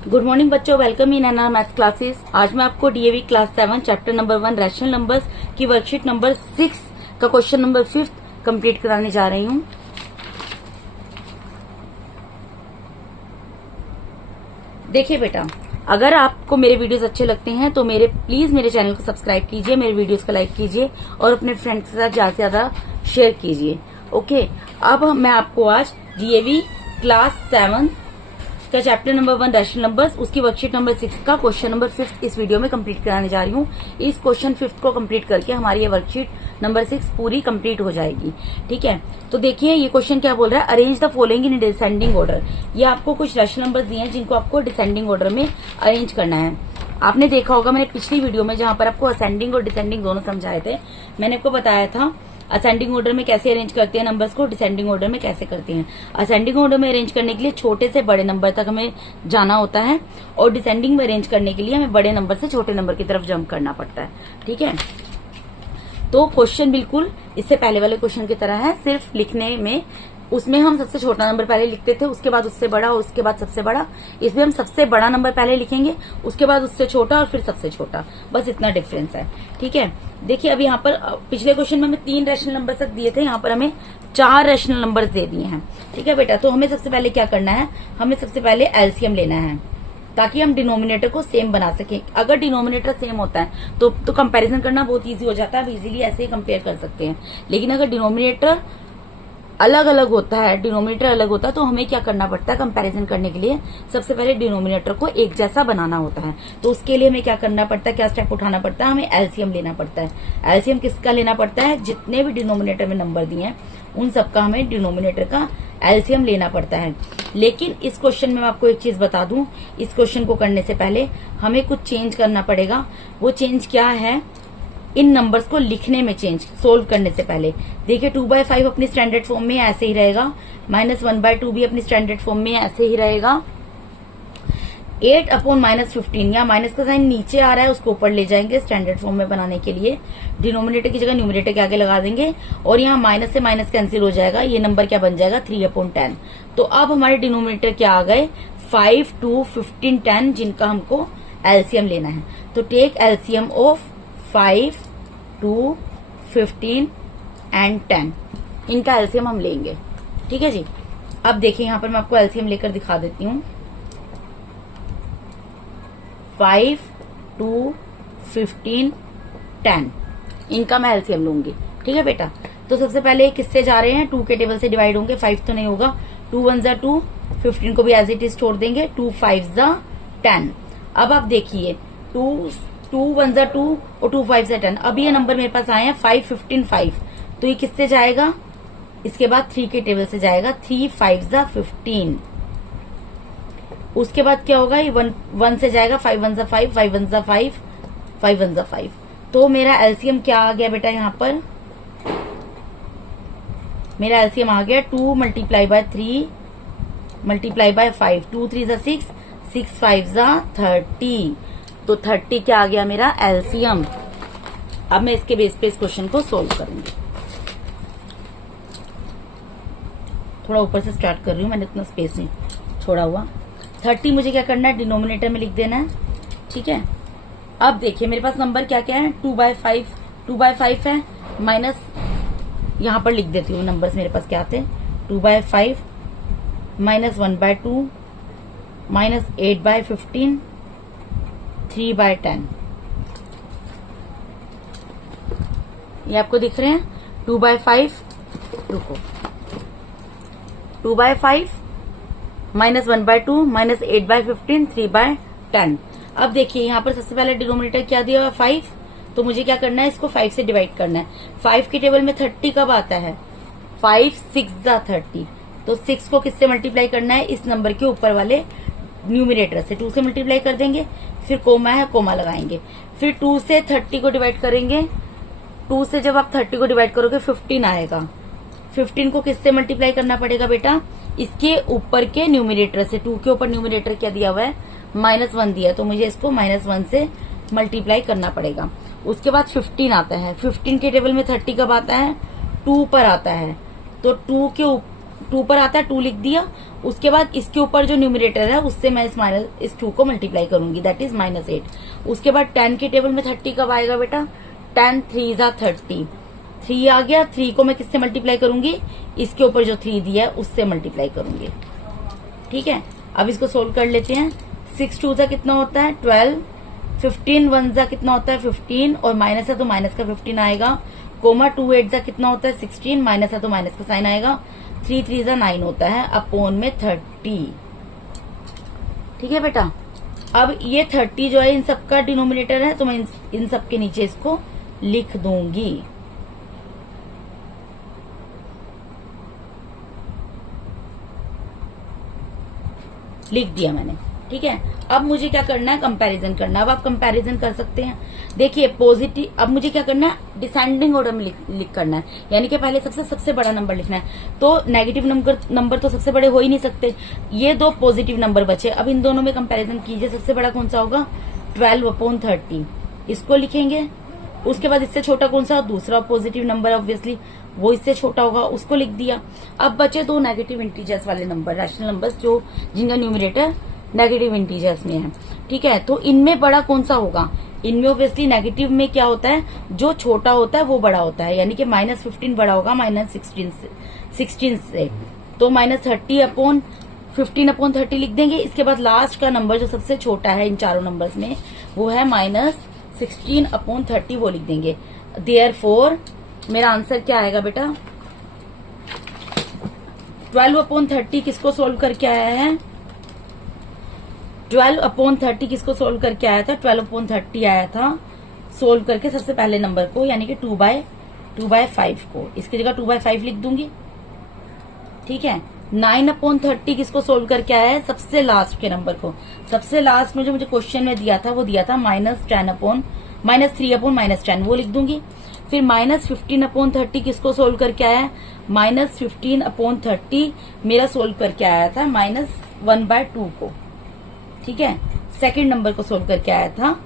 Good morning बच्चों, welcome in NR maths classes. आज मैं आपको DAV class 7 chapter number 1 rational numbers की वर्कशीट नंबर 6 का क्वेश्चन नंबर 5 कंप्लीट कराने जा रही हूँ। देखिए बेटा, अगर आपको मेरे वीडियोस अच्छे लगते हैं तो प्लीज मेरे चैनल को सब्सक्राइब कीजिए, मेरे वीडियोस को लाइक कीजिए और अपने फ्रेंड्स के साथ ज्यादा से ज्यादा शेयर कीजिए। ओके, अब मैं आपको आज डीएवी क्लास 7 का चैप्टर नंबर 1 रैशनल नंबर्स उसकी वर्कशीट नंबर 6 का क्वेश्चन नंबर 5 इस वीडियो में कंप्लीट कराने जा रही हूँ। इस क्वेश्चन 5 को कंप्लीट करके हमारी ये वर्कशीट नंबर 6 पूरी कंप्लीट हो जाएगी। ठीक है, तो देखिए ये क्वेश्चन क्या बोल रहा है, arrange the following in descending order. ये आपको कुछ रैशनल नंबर्स दिए हैं जिनको आपको डिसेंडिंग ऑर्डर में अरेंज करना है। आपने देखा होगा मैंने पिछली वीडियो में जहां पर आपको असेंडिंग और डिसेंडिंग दोनों समझाए थे, मैंने आपको बताया था असेंडिंग ऑर्डर में कैसे अरेंज करते हैं नंबर्स को, डिसेंडिंग ऑर्डर में कैसे करते हैं। असेंडिंग ऑर्डर में अरेंज करने के लिए छोटे से बड़े नंबर तक हमें जाना होता है और डिसेंडिंग में अरेंज करने के लिए हमें बड़े नंबर से छोटे नंबर की तरफ जंप करना पड़ता है। ठीक है, तो क्वेश्चन बिल्कुल इससे पहले वाले क्वेश्चन की तरह है, सिर्फ लिखने में उसमें हम सबसे छोटा नंबर पहले लिखते थे, उसके बाद उससे बड़ा और उसके बाद सबसे बड़ा। इसमें हम सबसे बड़ा नंबर पहले लिखेंगे, उसके बाद उससे छोटा और फिर सबसे छोटा, बस इतना डिफरेंस है। ठीक है, देखिए अब यहाँ पर पिछले क्वेश्चन में हमें 3 रैशनल नंबर तक दिए थे, यहाँ पर हमें 4 रैशनल नंबर दे दिए हैं। ठीक है बेटा, तो हमें सबसे पहले क्या करना है, हमें सबसे पहले एलसीएम लेना है ताकि हम डिनोमिनेटर को सेम बना सकें। अगर डिनोमिनेटर सेम होता है तो कंपैरिजन करना बहुत इजी हो जाता है, आप इजीली ऐसे ही कंपेयर कर सकते हैं। लेकिन अगर डिनोमिनेटर अलग अलग होता है, डिनोमिनेटर अलग होता है, तो हमें क्या करना पड़ता है, कंपैरिजन करने के लिए सबसे पहले डिनोमिनेटर को एक जैसा बनाना होता है। तो उसके लिए हमें क्या करना पड़ता है, क्या स्टेप उठाना पड़ता है, हमें एलसीएम लेना पड़ता है। एलसीएम किसका लेना पड़ता है, जितने भी डिनोमिनेटर में नंबर दिए हैं उन सबका हमें डिनोमिनेटर का एलसीएम लेना पड़ता है। लेकिन इस क्वेश्चन में मैं आपको एक चीज बता दूं, इस क्वेश्चन को करने से पहले हमें कुछ चेंज करना पड़ेगा। वो चेंज क्या है, इन नंबर्स को लिखने में चेंज, सोल्व करने से पहले। देखिए 2/5 अपनी स्टैंडर्ड फॉर्म में ऐसे ही रहेगा, -1/2 भी अपनी स्टैंडर्ड फॉर्म में ऐसे ही रहेगा। 8/-15, या माइनस का साइन नीचे आ रहा है उसको ऊपर ले जाएंगे स्टैंडर्ड फॉर्म में बनाने के लिए, डिनोमिनेटर की जगह न्यूमरेटर के आगे लगा देंगे और यहाँ माइनस से माइनस कैंसिल हो जाएगा, ये नंबर क्या बन जाएगा 3/10। तो अब हमारे डिनोमिनेटर क्या आ गए, 5, 2, 15, 10, जिनका हमको एलसीएम लेना है। तो टेक एलसीएम ऑफ 5, 2, 15 एंड 10, इनका एलसीएम हम लेंगे। ठीक है जी, अब देखिए यहाँ पर मैं आपको एलसीएम लेकर दिखा देती हूँ। 5, 2, 15, 10, इनका मैं एलसीएम लूंगी। ठीक है बेटा, तो सबसे पहले किससे जा रहे हैं, 2 के टेबल से डिवाइड होंगे, 5 तो नहीं होगा, 2 1 जा 2, 15 को भी एज इट इज छोड़ देंगे, 2 5 जा 10। अब आप देखिए 2 1 जा 2 और 2 5 जा 10। अब ये नंबर मेरे पास आए हैं 5, 15, 5, तो ये किससे जाएगा, इसके बाद 3 के टेबल से जाएगा, 3 5 जा 15। उसके बाद क्या होगा, ये 1 से जाएगा, 5 1 जा 5, 5 1 जा 5, 5 1 जा 5। तो मेरा एलसीएम क्या आ गया बेटा, यहाँ पर मेरा एलसीएम आ गया 2 × 3 × 5, 2 3 जा 6, 6 5 जा 30। तो 30 क्या आ गया मेरा एलसीएम। अब मैं इसके बेस पे इस क्वेश्चन को सोल्व करूंगी। थोड़ा ऊपर से स्टार्ट कर रही हूँ, मैंने इतना स्पेस नहीं छोड़ा हुआ। 30 मुझे क्या करना है, डिनोमिनेटर में लिख देना है। ठीक है, अब देखिए मेरे पास नंबर क्या क्या है, 2/5 है, माइनस यहां पर लिख देती हूँ नंबर्स मेरे पास क्या थे, 2/5 -1/2 -8/15 3/10। ये आपको दिख रहे हैं 2/5, रुको, 2/5 -1/2 -8/15 3/10। अब देखिए यहाँ पर सबसे पहले डिनोमिनेटर क्या दिया हुआ 5, तो मुझे क्या करना है, इसको 5 से डिवाइड करना है। 5 के टेबल में 30 कब आता है, 5 6 जा 30, तो 6 को किससे मल्टीप्लाई करना है, इस नंबर के ऊपर वाले न्यूमिनेटर से 2 से मल्टीप्लाई कर देंगे, फिर कोमा है कोमा लगाएंगे, फिर 2 से 30 को डिवाइड करेंगे। 2 से जब आप 30 को डिवाइड करोगे 15 आएगा, 15 को किससे मल्टीप्लाई करना पड़ेगा बेटा, इसके ऊपर के न्यूमिनेटर से। 2 के ऊपर न्यूमिनेटर क्या दिया हुआ है, -1 दिया, तो मुझे इसको -1 से मल्टीप्लाई करना पड़ेगा। उसके बाद 15 आता है, 15 के टेबल में 30 कब आता है, 2 पर आता है, तो 2 2 पर आता है 2 लिख दिया। उसके बाद इसके ऊपर जो न्यूमरेटर है उससे मैं इस 2 को मल्टीप्लाई करूंगी, दैट इज -8। उसके बाद 10 के टेबल में 30 कब आएगा बेटा, 10 3 जा 30, 3 आ गया। 3 को मैं किससे मल्टीप्लाई करूंगी, इसके ऊपर जो 3 दिया है उससे मल्टीप्लाई करूंगी। ठीक है, अब इसको सोल्व कर लेते हैं। 6 2 जा कितना होता है 12, 15 1 जा कितना होता है 15, और माइनस है तो माइनस का 15 आएगा। कोमा 2 8 जा कितना होता है 16, माइनस है तो माइनस का साइन आएगा। 3 3 जा 9 होता है अपॉन में 30। ठीक है बेटा, अब ये 30 जो है इन सबका डिनोमिनेटर है, तो मैं इन सब के नीचे इसको लिख दूंगी। लिख दिया मैंने। ठीक है, अब मुझे क्या करना है, कंपैरिजन करना है। अब आप कंपैरिजन कर सकते हैं। देखिए पॉजिटिव, अब मुझे क्या करना है, डिसेंडिंग ऑर्डर में लिख करना है, यानी कि पहले सबसे बड़ा नंबर लिखना है। तो नेगेटिव नंबर तो सबसे बड़े हो ही नहीं सकते, ये 2 पॉजिटिव नंबर बचे। अब इन दोनों में कंपैरिजन कीजिए, सबसे बड़ा कौन सा होगा 12/30, इसको लिखेंगे। उसके बाद इससे छोटा कौन सा, दूसरा पॉजिटिव नंबर ऑब्वियसली वो इससे छोटा होगा, उसको लिख दिया। अब बचे 2 नेगेटिव इंटीजर्स वाले नंबर, रैशनल नंबर्स जो जिनका न्यूमरेटर नेगेटिव इंटीजर्स में है। ठीक है, तो इनमें बड़ा कौन सा होगा, इनमें ऑब्वियसली नेगेटिव में क्या होता है, जो छोटा होता है वो बड़ा होता है, यानी कि -15 बड़ा होगा -16 से। तो -30/15/30 लिख देंगे। इसके बाद लास्ट का नंबर जो सबसे छोटा है इन चारों नंबर्स में वो है -16/30, वो लिख देंगे। देयरफॉर मेरा आंसर क्या आएगा बेटा, 12/30 किसको सोल्व करके आया है, 12/30 किसको सोल्व करके आया था, 12/30 आया था सोल्व करके सबसे पहले नंबर को, यानी कि 2/5 को। इसकी जगह 2/5 लिख दूंगी। ठीक है, 9/30 किसको सोल्व करके आया है, सबसे लास्ट के नंबर को। सबसे लास्ट में जो मुझे क्वेश्चन में दिया था वो दिया था -3/-10, वो लिख दूंगी। फिर -15/30 किसको सोल्व करके आया है, -15/30 मेरा सोल्व करके आया था -1/2 को। ठीक है, सेकंड नंबर को सोल्व करके आया था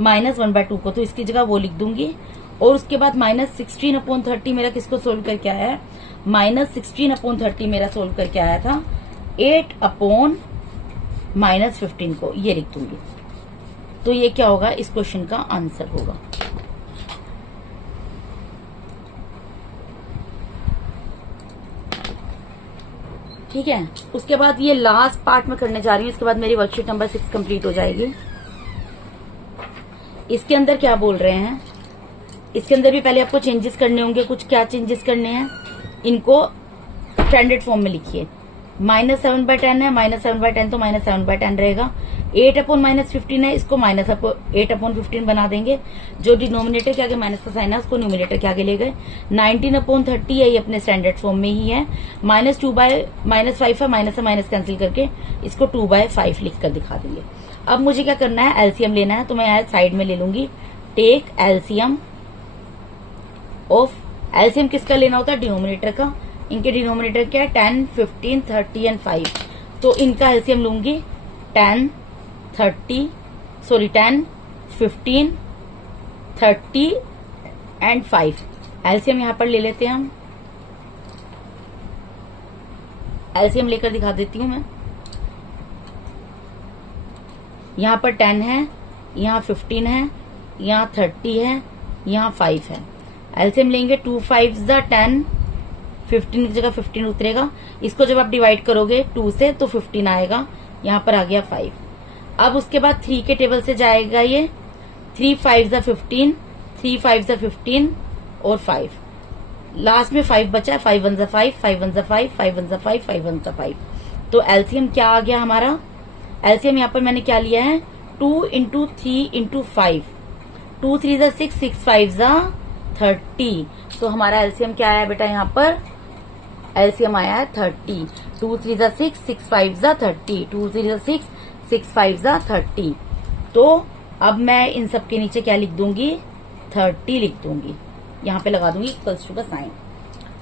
-1/2 को, तो इसकी जगह वो लिख दूंगी। और उसके बाद -16/30 मेरा किसको सोल्व करके आया है, -16/30 मेरा सोल्व करके आया था 8/-15 को, ये लिख दूंगी। तो ये क्या होगा, इस क्वेश्चन का आंसर होगा। ठीक है, उसके बाद ये लास्ट पार्ट में करने जा रही हूँ, इसके बाद मेरी वर्कशीट नंबर 6 कंप्लीट हो जाएगी। इसके अंदर क्या बोल रहे हैं, इसके अंदर भी पहले आपको चेंजेस करने होंगे। कुछ क्या चेंजेस करने हैं, इनको स्टैंडर्ड फॉर्म में लिखिए। -7/10 है, -7/10 तो -7/10 रहेगा। 8/-15 है, इसको -8/15 बना देंगे। जो डिनोमिनेटर के आगे माइनस का साइन है उसको न्यूमिनेटर के आगे ले गए। 19/30 है, ये अपने स्टैंडर्ड फॉर्म में ही है। -5 है, माइनस से माइनस कैंसिल करके इसको 2/5 लिख कर दिखा देंगे। अब मुझे क्या करना है, एलसीएम लेना है, तो मैं यहाँ साइड में ले लूंगी। टेक एलसीएम ऑफ, एलसीएम किसका लेना होता है, डिनोमिनेटर का। इनके डिनोमिनेटर क्या है 10, 15, 30 एंड 5, तो इनका एलसीएम लूंगी 10, 15, 30 एंड 5। एलसीएम यहां पर ले लेते हैं हम, एलसीएम लेकर दिखा देती हूं मैं। यहां पर 10 है, यहां 15 है, यहां 30 है, यहां 5 है। एलसीएम लेंगे 2 5 10, 15 की जगह 15 उतरेगा। इसको जब आप डिवाइड करोगे 2 से तो 15 आएगा, यहाँ पर आ गया 5। अब उसके बाद 3 के टेबल से जाएगा ये 3 5 15, 3 5 15 और 5। लास्ट में 5 बचा है, 5 1 5, 5 1 5, 5 1 5, 5 1 5। तो एलसीएम क्या आ गया हमारा, एलसीएम यहाँ पर मैंने क्या लिया है 2 इंटू 3 इंटू 5, 2 3 6, 6 5 30। तो हमारा एलसीएम क्या आया बेटा, यहाँ पर एलसीएम आया है 30। 2 3 6, 6 5 30, 2 3 6, 6 5 30। तो अब मैं इन सब के नीचे क्या लिख दूंगी, 30 लिख दूंगी, यहाँ पे लगा दूंगी इक्वल्स टू का साइन।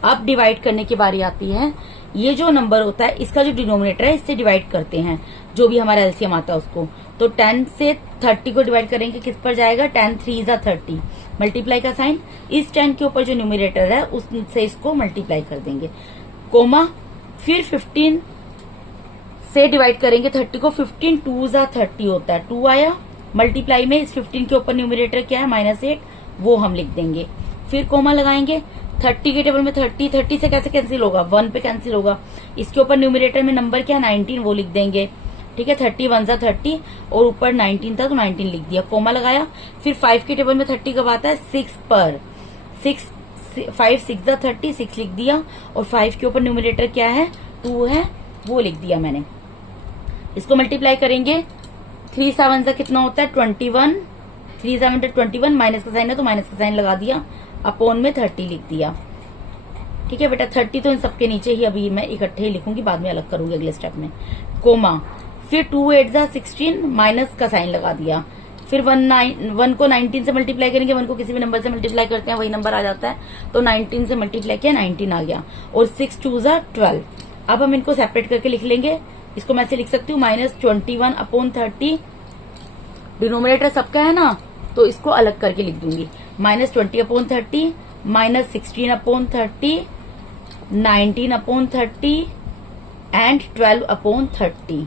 अब डिवाइड करने की बारी आती है। ये जो नंबर होता है इसका जो डिनोमिनेटर है इससे डिवाइड करते हैं, जो भी हमारा एलसीएम आता है उसको। तो 10 से 30 को डिवाइड करेंगे, किस पर जाएगा 10 3 30, मल्टीप्लाई का साइन। इस 10 के ऊपर जो न्यूमरेटर है उससे इसको मल्टीप्लाई कर देंगे। कोमा फिर 15 से डिवाइड करेंगे 30 को, 15 2 जा 30 होता है, 2 आया, मल्टीप्लाई में इस 15 के ऊपर न्यूमरेटर क्या है -8, वो हम लिख देंगे। फिर कोमा लगाएंगे 30 के टेबल में 30 से कैसे कैंसिल होगा, 1 पे कैंसिल होगा, इसके ऊपर न्यूमरेटर में नंबर क्या है 19, वो लिख देंगे। ठीक है, 30 1 जा 30 और ऊपर 19 था तो 19 लिख दिया, कोमा लगाया। फिर 5 के टेबल में 30 कब आता है 6 पर, 5 6 जा 30, 6 लिख दिया और 5 के ऊपर न्यूमरेटर क्या है 2 है, वो लिख दिया मैंने। इसको मल्टीप्लाई करेंगे 3 7 जा कितना होता है 21, 3 7 21, माइनस का साइन है तो माइनस का साइन लगा दिया, अपोन में 30 लिख दिया। ठीक है बेटा, 30 तो इन सबके नीचे ही अभी मैं इकट्ठे ही लिखूंगी, बाद में अलग करूंगी अगले स्टेप में, कोमा। फिर 2 8 जा 16, माइनस का साइन लगा दिया। फिर 1 को 19 से मल्टीप्लाई करेंगे, 1 को किसी भी नंबर से मल्टीप्लाई करते हैं वही नंबर आ जाता है, तो 19 से मल्टीप्लाई किया 19 आ गया, और 6 2 जा 12। अब हम इनको सेपरेट करके लिख लेंगे, इसको मैं ऐसे लिख सकती हूँ -21 अपॉन 30, डिनोमिनेटर सबका है ना तो इसको अलग करके लिख दूंगी, -20 upon 30, -16 upon 30, 19 upon 30 and 12 upon 30।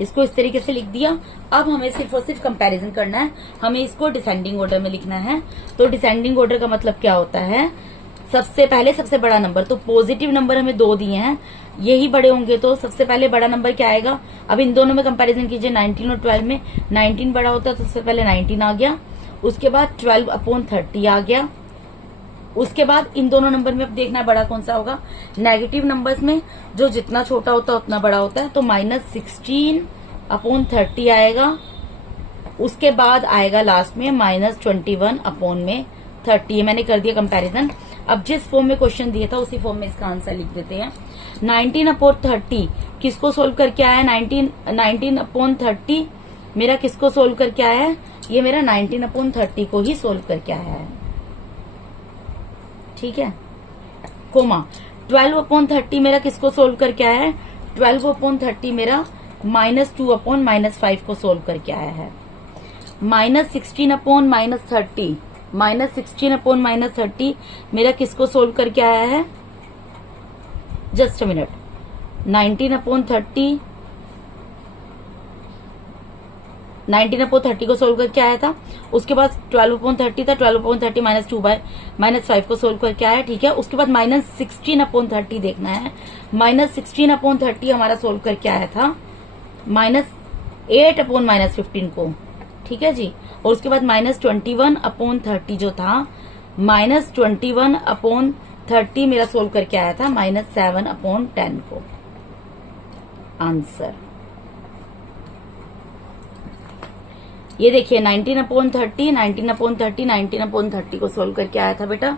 इसको इस तरीके से लिख दिया। अब हमें सिर्फ और सिर्फ कंपैरिजन करना है, हमें इसको डिसेंडिंग ऑर्डर में लिखना है। तो डिसेंडिंग ऑर्डर का मतलब क्या होता है, सबसे पहले सबसे बड़ा नंबर, तो पॉजिटिव नंबर हमें 2 दिए हैं, यही बड़े होंगे तो सबसे पहले बड़ा नंबर क्या आएगा। अब इन दोनों में कंपैरिजन कीजिए, 19 और 12 में 19 बड़ा होता है तो सबसे पहले 19 आ गया, उसके बाद 12 अपॉन 30 आ गया, उसके बाद इन दोनों नंबर में अब देखना बड़ा कौन सा होगा। नेगेटिव नंबर्स में जो जितना छोटा होता है उतना बड़ा होता है, तो -16 अपॉन 30 आएगा, उसके बाद आएगा लास्ट में -21 अपॉन में 30। मैंने कर दिया कंपैरिजन। अब जिस फॉर्म में क्वेश्चन दिया था उसी फॉर्म में इसका आंसर लिख देते हैं। 19 अपॉन 30 किसको सोल्व करके आया, 19 अपॉन 30 मेरा किसको सोल्व करके आया है, ये मेरा 19 अपॉन 30 को ही सोल्व करके आया है। ठीक है, कोमा 12 अपॉन 30 मेरा किसको सोल्व करके आया है, 12 अपॉन 30 मेरा -2 अपॉन -5 को सोल्व करके आया है। -16 अपॉन -30, -16 अपॉन -30 मेरा किसको सोल्व करके आया है, just a minute, 19 upon 30, 19 upon 30 को सोल्व करके आया था, उसके बाद 12 अपॉन 30 था, 12 अपॉन 30 -2/-5 को सोल्व करके आया। ठीक है, उसके बाद -16 अपॉन 30 देखना है, -16 अपॉन 30 हमारा सोल्व करके आया था -8 अपॉन -15 को। ठीक है जी, और उसके बाद -21 अपॉन 30 जो था, -21 अपॉन 30 मेरा सोल्व करके आया था -7 अपॉन 10 को। आंसर ये देखिए, 19 अपॉन 30, 19 अपॉन 30, 19 अपॉन 30 को सोल्व करके आया था बेटा,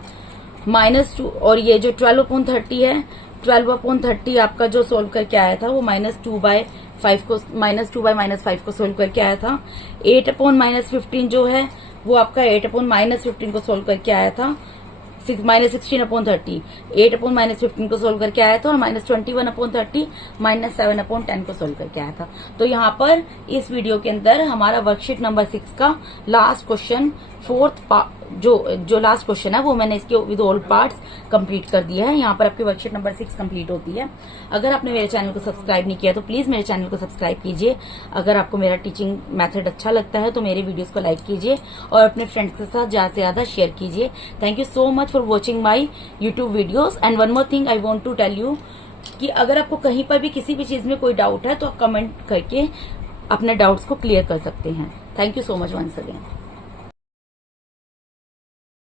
-2, और ये जो 12 अपॉन 30 है, 12 अपॉन 30 आपका जो सोल्व करके आया था वो -2/5 को, -2/-5 को सोल्व करके आया था। 8 अपॉन -15 जो है वो आपका 8 अपॉन -15 को सोल्व करके आया था, -16 अपॉन 30, 8 अपॉन -15 को सोल्व करके आया था, और -21 अपॉन 30, -7 अपॉन 10 को सोल्व करके आया था। तो यहाँ पर इस वीडियो के अंदर हमारा वर्कशीट नंबर 6 का लास्ट क्वेश्चन, जो लास्ट क्वेश्चन है वो मैंने इसके विद ऑल पार्ट्स कंप्लीट कर दिया है। यहाँ पर आपकी वर्कशीट नंबर 6 कंप्लीट होती है। अगर आपने मेरे चैनल को सब्सक्राइब नहीं किया तो प्लीज मेरे चैनल को सब्सक्राइब कीजिए। अगर आपको मेरा टीचिंग मेथड अच्छा लगता है तो मेरे वीडियोस को लाइक कीजिए और अपने फ्रेंड्स के साथ ज्यादा से ज्यादा शेयर कीजिए। Thank you so much for watching my YouTube videos. And one more thing I want to tell you कि अगर आपको कहीं पर भी किसी भी चीज में कोई डाउट है तो आप कमेंट करके अपने डाउट्स को क्लियर कर सकते हैं। Thank you so much once again.